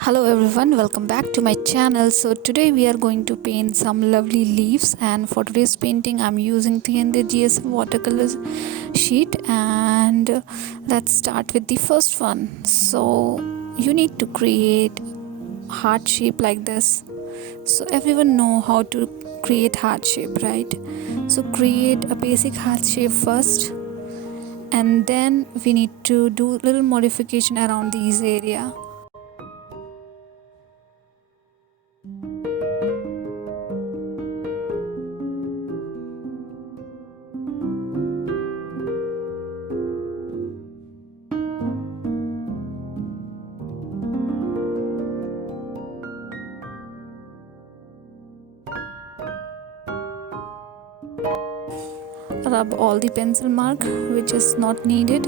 Hello everyone, welcome back to my channel. So today we are going to paint some lovely leaves, and for today's painting I'm using 300 GSM watercolor sheet. And let's start with the first one. So you need to create heart shape like this. So everyone know how to create heart shape, right? So create a basic heart shape first, and then we need to do little modification around these area. Rub all the pencil mark which is not needed.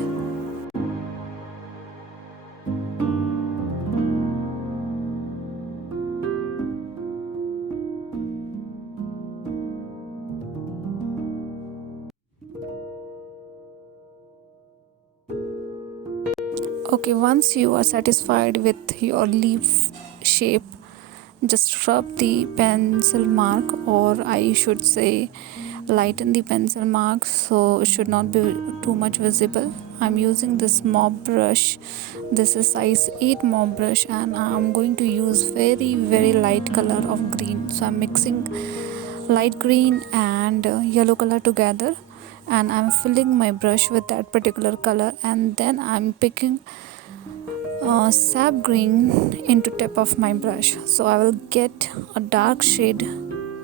Okay, once you are satisfied with your leaf shape, just rub the pencil mark, or I should say lighten the pencil mark so it should not be too much visible. I'm using this mop brush. This is size 8 mop brush, and I'm going to use very light color of green. So I'm mixing light green and yellow color together, and I'm filling my brush with that particular color, and then I'm picking sap green into tip of my brush. So I will get a dark shade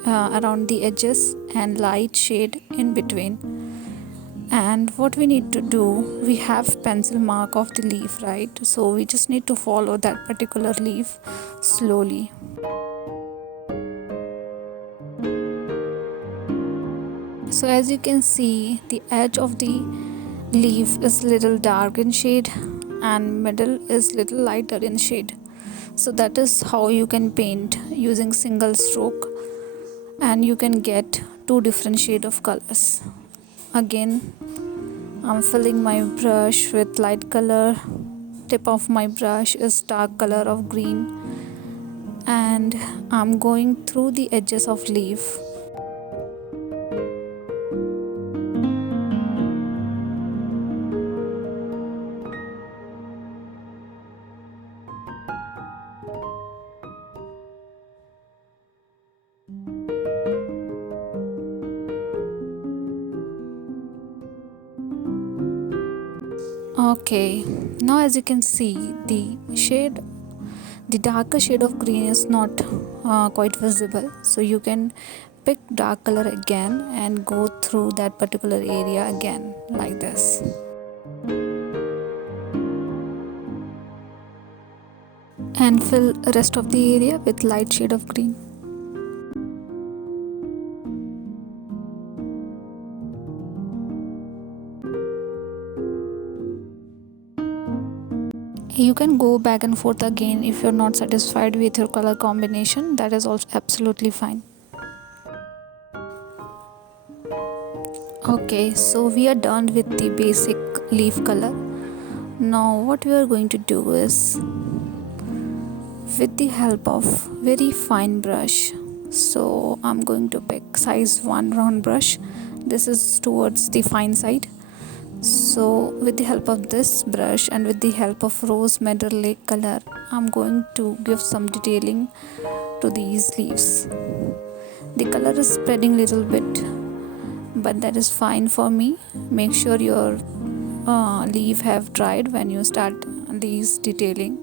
around the edges and light shade in between. And what we need to do, we have pencil mark of the leaf, right? So we just need to follow that particular leaf slowly. So as you can see, the edge of the leaf is little dark in shade and middle is little lighter in shade. So that is how you can paint using single stroke, and you can get two different shade of colors. Again, I'm filling my brush with light color. Tip of my brush is dark color of green, and I'm going through the edges of leaf. Okay, now as you can see, the darker shade of green is not quite visible. So you can pick dark color again and go through that particular area again like this. And fill rest of the area with light shade of green. You can go back and forth again if you're not satisfied with your color combination. That is also absolutely fine. Okay, so we are done with the basic leaf color. Now what we are going to do is, with the help of very fine brush, so I'm going to pick size 1 round brush. This is towards the fine side. So with the help of this brush and with the help of rose madder lake color, I'm going to give some detailing to these leaves. The color is spreading little bit, but that is fine for me. Make sure your leaf have dried when you start these detailing.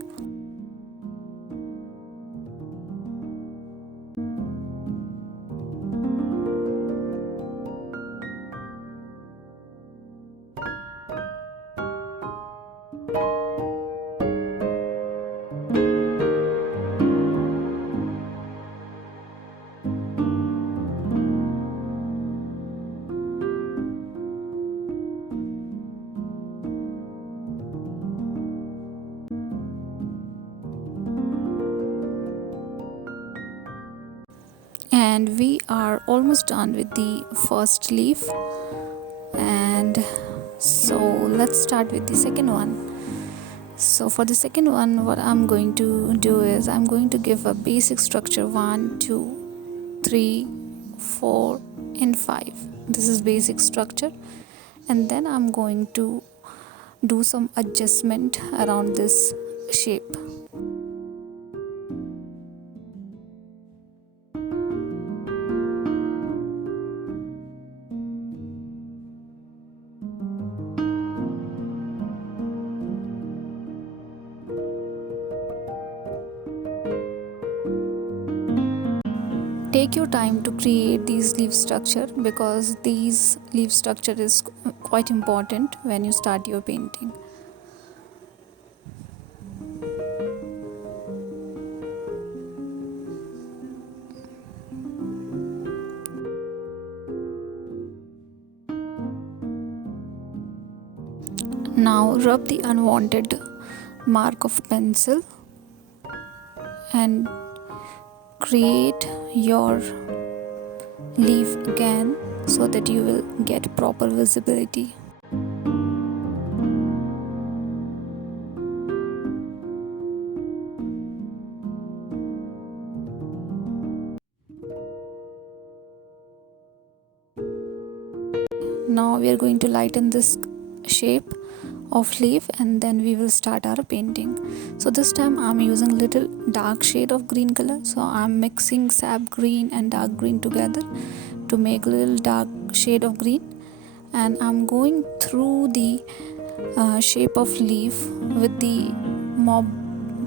And we are almost done with the first leaf, and so let's start with the second one. So for the second one, what I'm going to do is I'm going to give a basic structure 1, 2, 3, 4 and 5. This is basic structure, and then I'm going to do some adjustment around this shape. Take your time to create these leaf structure, because these leaf structure is quite important when you start your painting. Now rub the unwanted mark of pencil and create your leaf again so that you will get proper visibility. Now we are going to lighten this shape of leaf, and then we will start our painting. So this time I'm using little dark shade of green color, so I'm mixing sap green and dark green together to make a little dark shade of green, and I'm going through the shape of leaf with the mob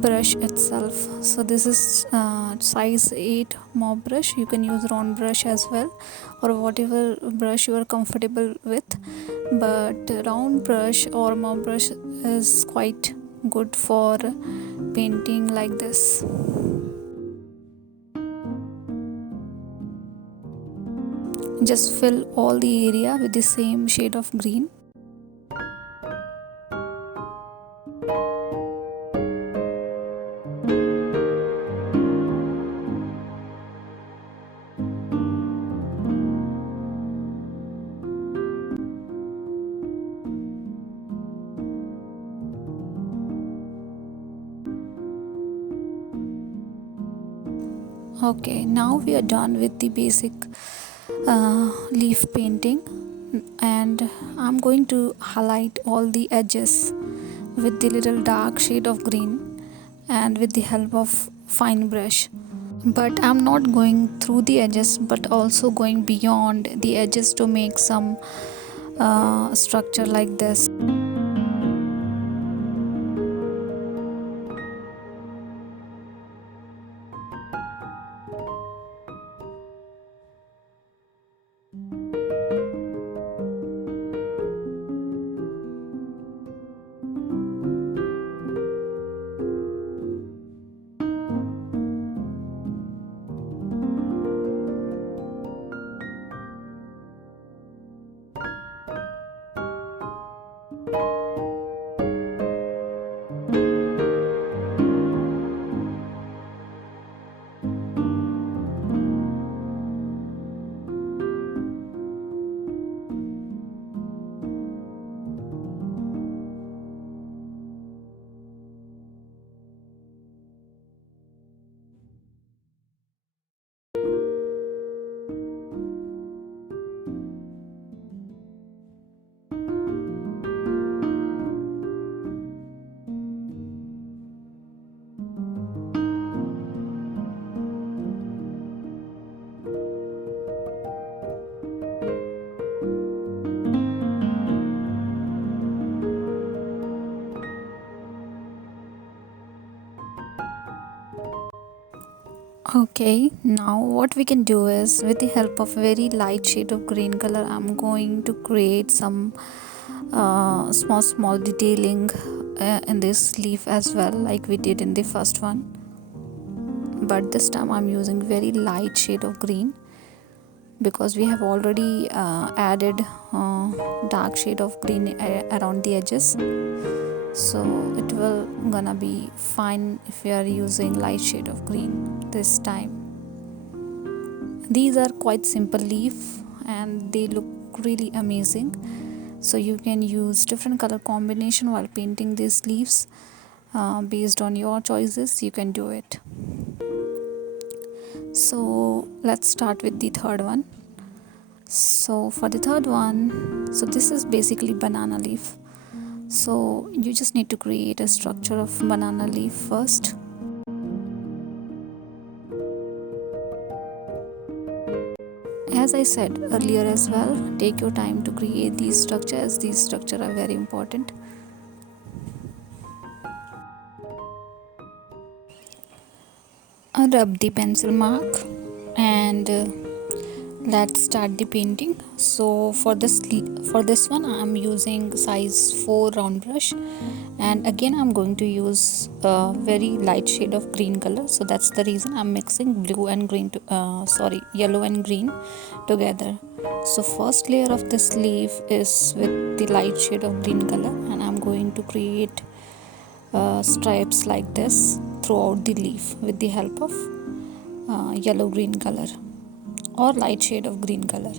brush itself. So this is size 8 mob brush. You can use round brush as well, or whatever brush you are comfortable with, but round brush or mob brush is quite good for painting like this. Just fill all the area with the same shade of green. Okay, now we are done with the basic leaf painting, and I'm going to highlight all the edges with the little dark shade of green and with the help of fine brush. But I'm not going through the edges, but also going beyond the edges to make some structure like this. Okay, now what we can do is, with the help of very light shade of green color, I'm going to create some small detailing in this leaf as well, like we did in the first one. But this time I'm using very light shade of green, because we have already added dark shade of green around the edges. So it will gonna be fine if we are using light shade of green this time. These are quite simple leaf and they look really amazing, so you can use different color combination while painting these leaves. based on your choices you can do it. So let's start with the third one. So for the third one, so this is basically banana leaf. So you just need to create a structure of banana leaf first. As I said earlier as well, take your time to create these structures. These structures are very important. Rub the pencil mark and let's start the painting. So for this one I am using size 4 round brush, and again I'm going to use a very light shade of green color. So that's the reason I'm mixing blue and green yellow and green together. So first layer of this leaf is with the light shade of green color, and I'm going to create stripes like this throughout the leaf with the help of yellow green color or light shade of green color.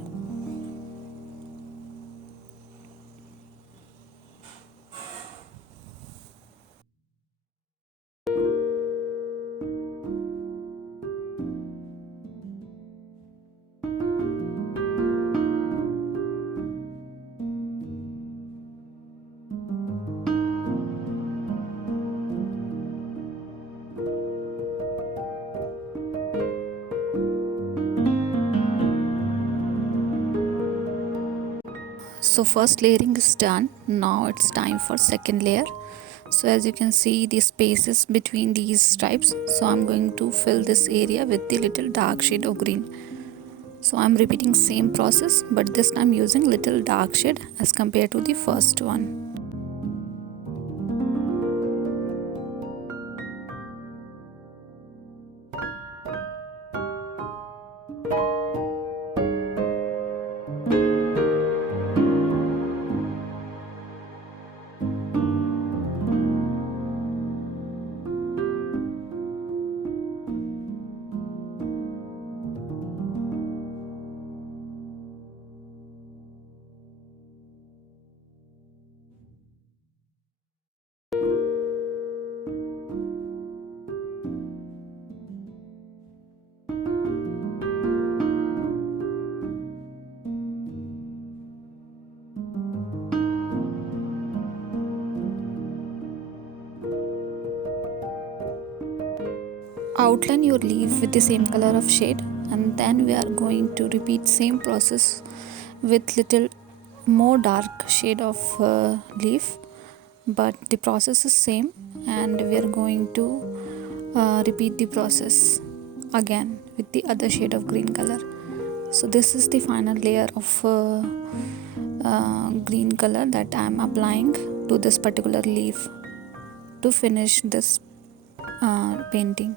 So first layering is done. Now it's time for second layer. So as you can see the spaces between these stripes, so I'm going to fill this area with the little dark shade of green. So I'm repeating same process, but this time using little dark shade as compared to the first one. Outline your leaf with the same color of shade, and then we are going to repeat same process with little more dark shade of leaf, but the process is same, and we are going to repeat the process again with the other shade of green color. So this is the final layer of green color that I am applying to this particular leaf to finish this painting.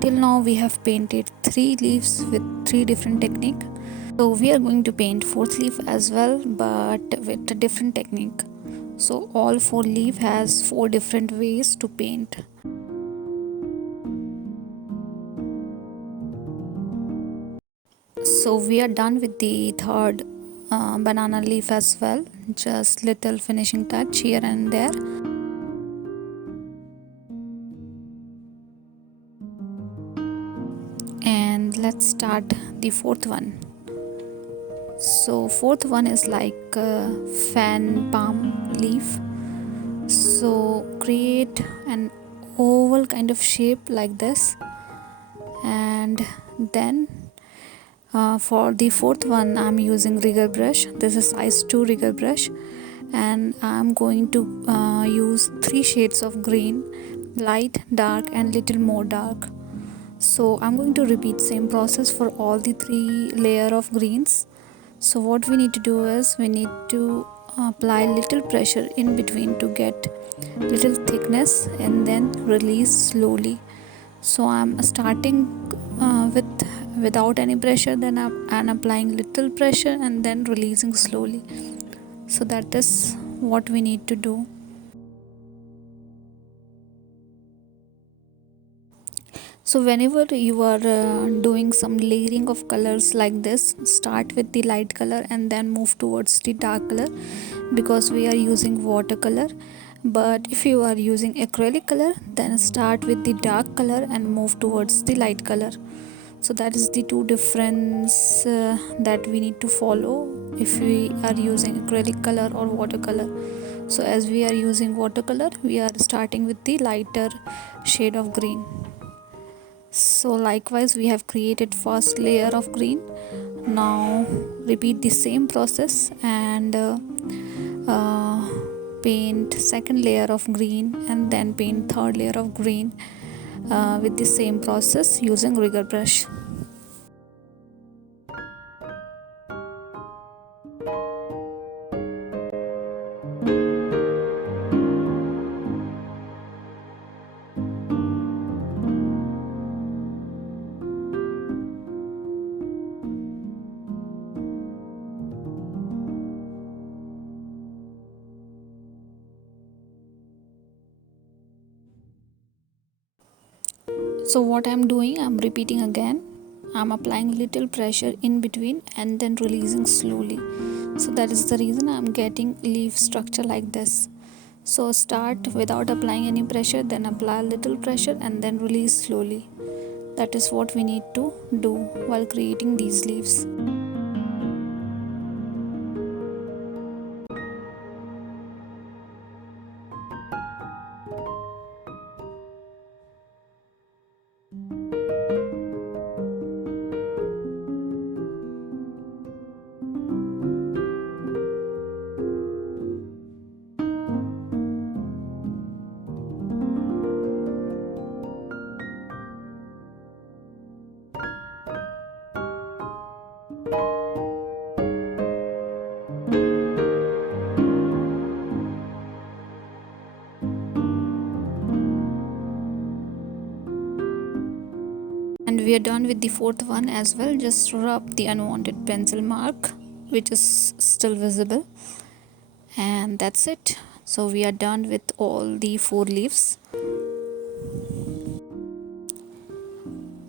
Till now we have painted 3 leaves with 3 different technique. So we are going to paint 4th leaf as well, but with a different technique. So all 4 leaf has 4 different ways to paint. So we are done with the third banana leaf as well. Just little finishing touch here and there. And let's start the 4th one. So 4th one is like fan palm leaf. So create an oval kind of shape like this, and then for the 4th one I'm using rigger brush. This is size 2 rigger brush, and I'm going to use 3 shades of green, light, dark and little more dark. So I'm going to repeat same process for all the 3 layer of greens. So what we need to do is we need to apply little pressure in between to get little thickness and then release slowly. So I'm starting without any pressure, then I'm applying little pressure and then releasing slowly. So that is what we need to do. So whenever you are doing some layering of colors like this, start with the light color and then move towards the dark color, because we are using watercolor. But if you are using acrylic color, then start with the dark color and move towards the light color. So that is the two difference that we need to follow if we are using acrylic color or watercolor. So as we are using watercolor, we are starting with the lighter shade of green. So likewise we have created first layer of green. Now repeat the same process and uh, paint second layer of green, and then paint third layer of green with the same process using rigger brush. So what I'm doing, I'm repeating again. I'm applying little pressure in between and then releasing slowly. So that is the reason I'm getting leaf structure like this. So start without applying any pressure, then apply little pressure and then release slowly. That is what we need to do while creating these leaves. And we are done with the fourth one as well. Just rub the unwanted pencil mark which is still visible, and that's it. So we are done with all the four leaves.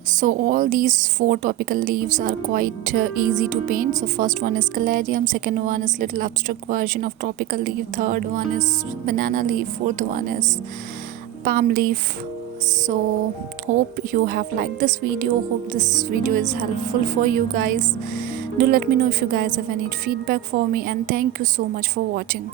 So all these four topical leaves are quite easy to paint. So first one is caladium, second one is little abstract version of tropical leaf, third one is banana leaf, fourth one is palm leaf. So hope you have liked this video. Hope this video is helpful for you guys. Do let me know if you guys have any feedback for me, and thank you so much for watching.